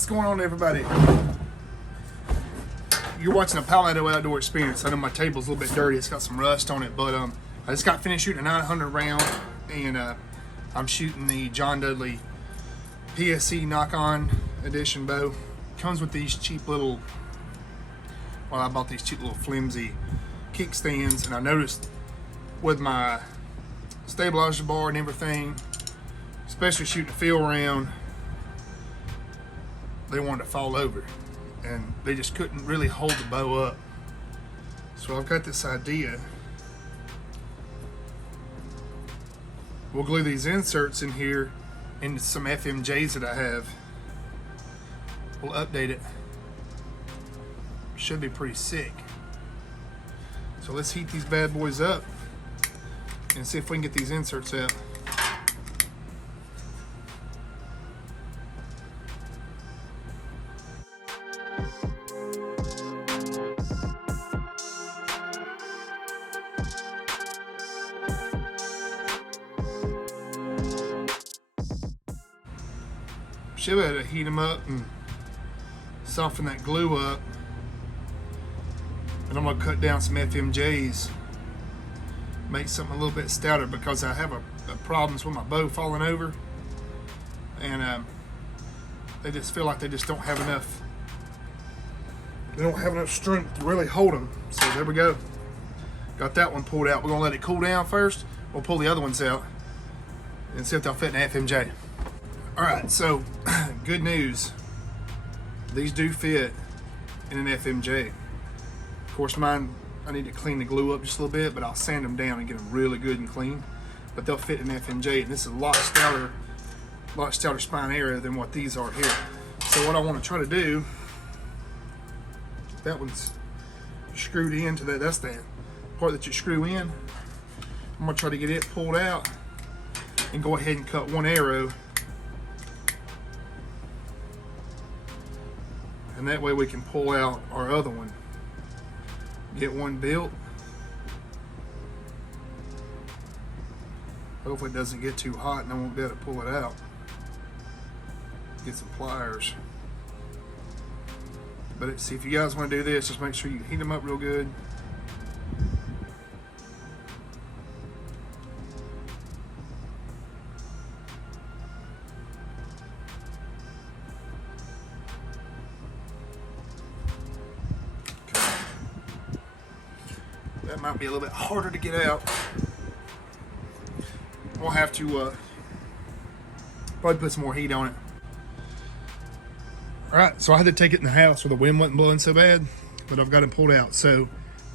What's going on, everybody? You're watching a Palmetto Outdoor Experience. I know my table's a little bit dirty. It's got some rust on it, but I just got finished shooting a 900 round, and I'm shooting the John Dudley PSC Knock-On Edition bow. Comes with these cheap little, well, I bought these cheap little flimsy kickstands, and I noticed with my stabilizer bar and everything, especially shooting a field round, they wanted to fall over and they just couldn't really hold the bow up. So I've got this idea. We'll glue these inserts in here into some FMJs that I have. We'll update it. Should be pretty sick. So let's heat these bad boys up and see if we can get these inserts out. Should be able to heat them up and soften that glue up. And I'm gonna cut down some FMJs, make something a little bit stouter, because I have a problems with my bow falling over, and they just feel like they just don't have enough. They don't have enough strength to really hold them. So there we go. Got that one pulled out. We're gonna let it cool down first. We'll pull the other ones out and see if they'll fit in an FMJ. All right, so good news. These do fit in an FMJ. Of course, mine, I need to clean the glue up just a little bit, but I'll sand them down and get them really good and clean. But they'll fit in an FMJ, and this is a lot stouter spine area than what these are here. So what I want to try to do, that one's screwed into that. That's the part that you screw in. I'm gonna try to get it pulled out and go ahead and cut one arrow. And that way we can pull out our other one. Get one built. Hopefully it doesn't get too hot and I won't be able to pull it out. Get some pliers. But see, if you guys want to do this, just make sure you heat them up real good. That might be a little bit harder to get out. We'll have to probably put some more heat on it. All right, so I had to take it in the house where the wind wasn't blowing so bad, but I've got it pulled out. So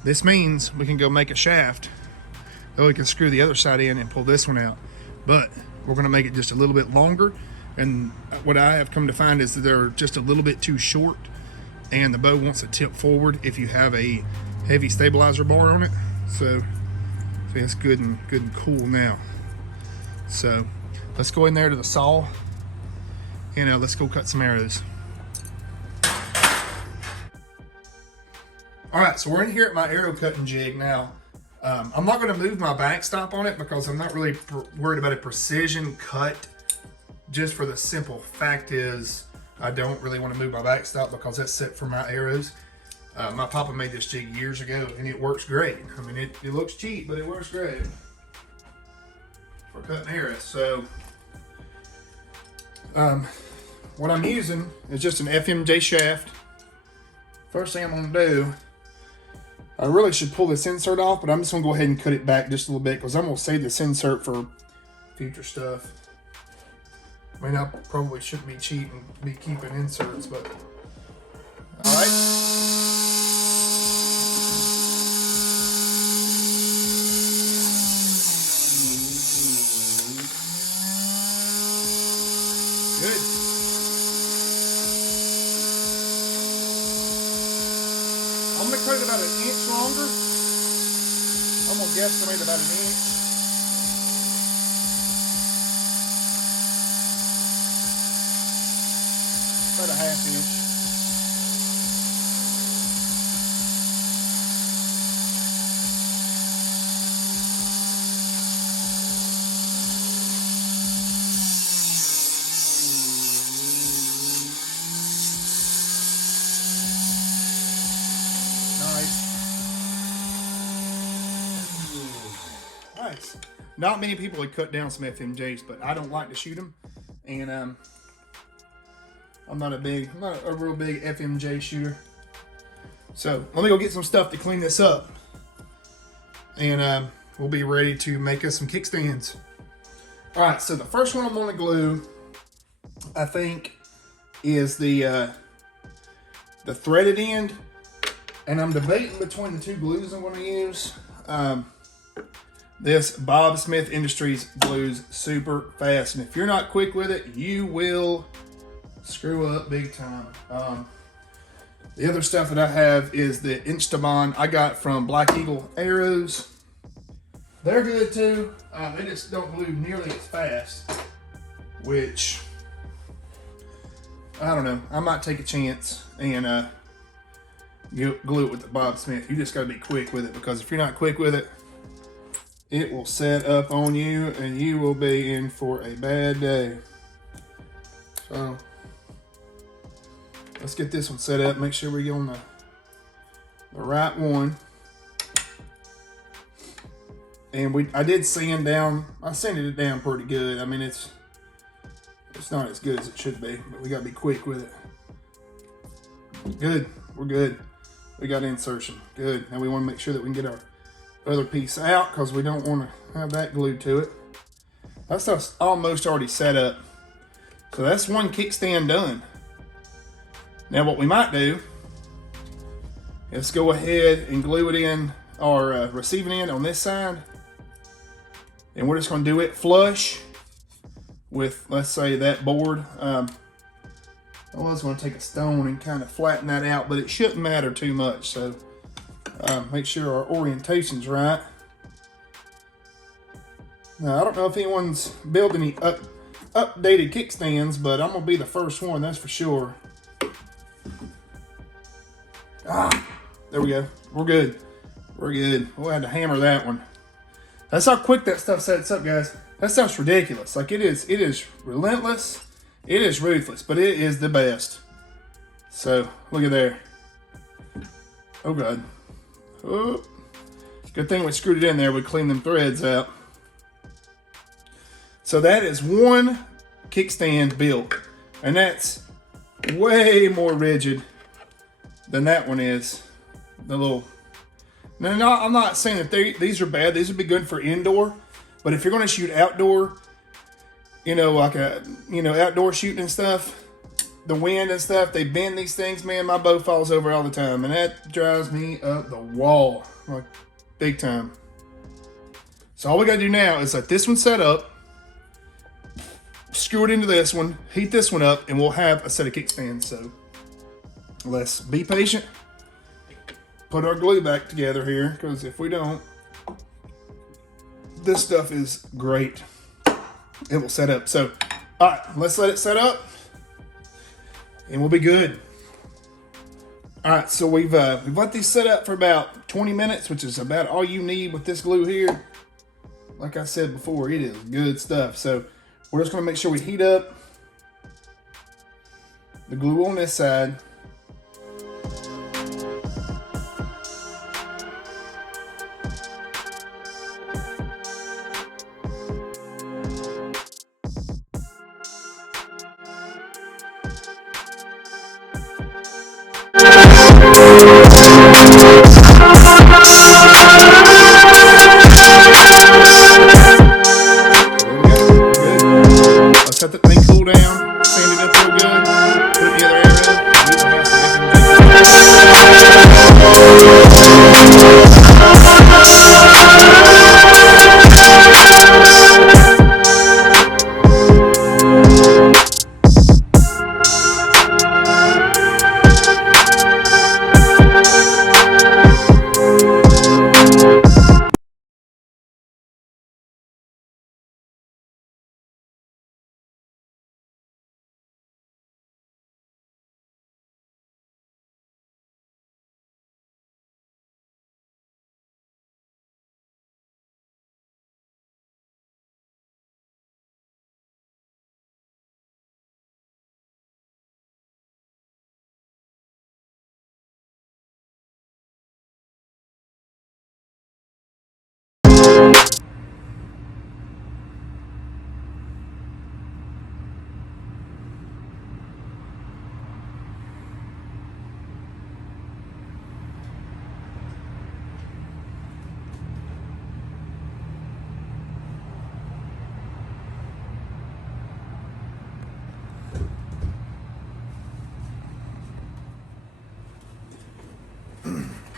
this means we can go make a shaft. Then we can screw the other side in and pull this one out. But we're gonna make it just a little bit longer. And what I have come to find is that they're just a little bit too short, and the bow wants to tip forward if you have a heavy stabilizer bar on it. So it's good and cool now. So let's go in there to the saw and let's go cut some arrows. All right, so we're in here at my arrow cutting jig now. I'm not going to move my backstop on it because I'm not really worried about a precision cut. Just for the simple fact is I don't really want to move my backstop because that's set for my arrows. My papa made this jig years ago and it works great. I mean, it looks cheap, but it works great for cutting arrows. So what I'm using is just an FMJ shaft. First thing I'm gonna do, I really should pull this insert off, but I'm just gonna go ahead and cut it back just a little bit because I'm gonna save this insert for future stuff. I mean, I probably shouldn't be cheap and be keeping inserts, but all right. Good. I'm gonna cut it about 1 inch longer. I'm gonna guesstimate about 1 inch. About a 1/2 inch. Nice. Not many people would cut down some FMJs, but I don't like to shoot them, and I'm not a real big FMJ shooter. So let me go get some stuff to clean this up, and we'll be ready to make us some kickstands. All right, so the first one I'm going to glue, I think, is the threaded end, and I'm debating between the two glues I'm going to use. This Bob Smith Industries glues super fast, and if you're not quick with it, you will screw up big time. The other stuff that I have is the Instabond I got from Black Eagle Arrows. They're good too. They just don't glue nearly as fast, which, I don't know. I might take a chance and glue it with the Bob Smith. You just got to be quick with it, because if you're not quick with it, it will set up on you and you will be in for a bad day. So let's get this one set up. Make sure we get on the right one. And I did sand down. I sanded it down pretty good. I mean, it's not as good as it should be, but we got to be quick with it. Good. We're good. We got insertion. Good. Now we want to make sure that we can get our other piece out, because we don't want to have that glued to it. That stuff's almost already set up. So that's one kickstand done. Now what we might do is go ahead and glue it in our receiving end on this side. And we're just going to do it flush with, let's say, that board. I was going to take a stone and kind of flatten that out, but it shouldn't matter too much. So make sure our orientation's right. Now, I don't know if anyone's built any updated kickstands, but I'm going to be the first one, that's for sure. There we go. We're good. We're good. We'll have to hammer that one. That's how quick that stuff sets up, guys. That stuff's ridiculous. Like, it is relentless. It is ruthless, but it is the best. So, look at there. Oh, God. Oh. Good thing we screwed it in there. We cleaned them threads out. So that is one kickstand built. And that's way more rigid than that one is. The little... Now, I'm not saying that these are bad. These would be good for indoor. But if you're going to shoot outdoor, like outdoor shooting and stuff, the wind and stuff, they bend these things, man. My bow falls over all the time, and that drives me up the wall, like, big time. So all we got to do now is let this one set up, screw it into this one, heat this one up, and we'll have a set of kickstands. So let's be patient. Put our glue back together here, because if we don't, this stuff is great. It will set up. So, all right, let's let it set up, and we'll be good. All right, so we've let these set up for about 20 minutes, which is about all you need with this glue here. Like I said before, it is good stuff. So we're just gonna make sure we heat up the glue on this side. Let that thing cool down, sand it up real good, put it in the other area.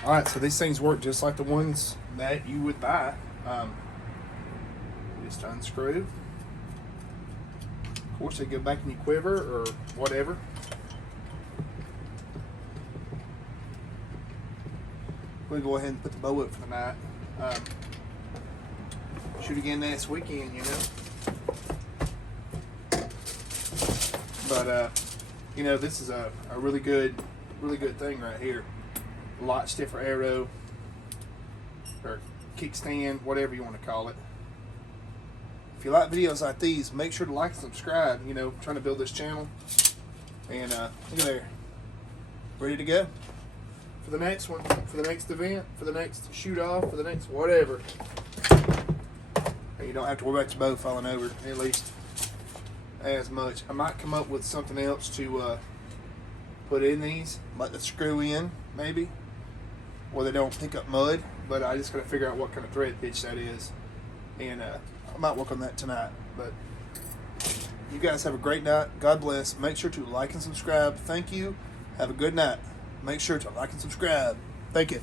All right, so these things work just like the ones that you would buy. You just unscrew. Of course, they go back in your quiver or whatever. We'll go ahead and put the bow up for the night. Shoot again next weekend, you know. But you know, this is a really good thing right here. A lot stiffer arrow or kickstand, whatever you want to call it. If you like videos like these, make sure to like and subscribe. You know, I'm trying to build this channel. And look at there, ready to go for the next one, for the next event, for the next shoot off, for the next whatever. And you don't have to worry about your bow falling over, at least as much. I might come up with something else to put in these, like the screw in maybe, where they don't pick up mud. But I just gotta figure out what kind of thread pitch that is, and I might work on that tonight. But you guys have a great night. God bless. Make sure to like and subscribe. Thank you. Have a good night. Make sure to like and subscribe. Thank you.